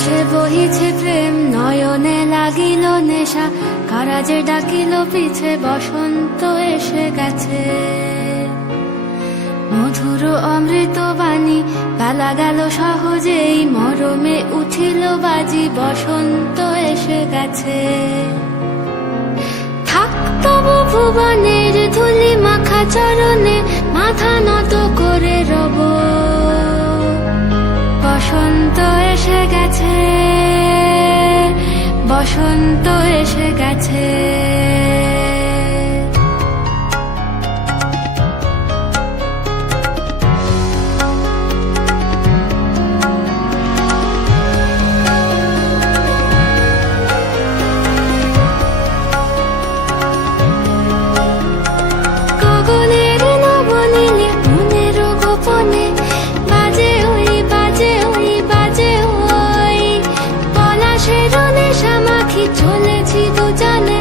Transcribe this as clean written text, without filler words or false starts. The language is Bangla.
বাতাসে বহিছে প্রেম, নয়নে লাগিল নেশা, কারাজে ডাকিল পিছে, বসন্ত এসে গেছে। মধুর অমৃত বাণী, বেলা গেল সহজেই, মরমে উঠিল বাজি, বসন্ত এসে গেছে। থাক তবু ভুবনের ধুলি মাখা চরণে, মাথা নত করে রব। বসন্ত এসে গেছে, বসন্ত এসে গেছে। গগনের নবনীলে মনের গোপনে, বাজে ওই বাজে ওই বাজে ওই, পলাশের নেশা মাখি চলেছি দুজনে,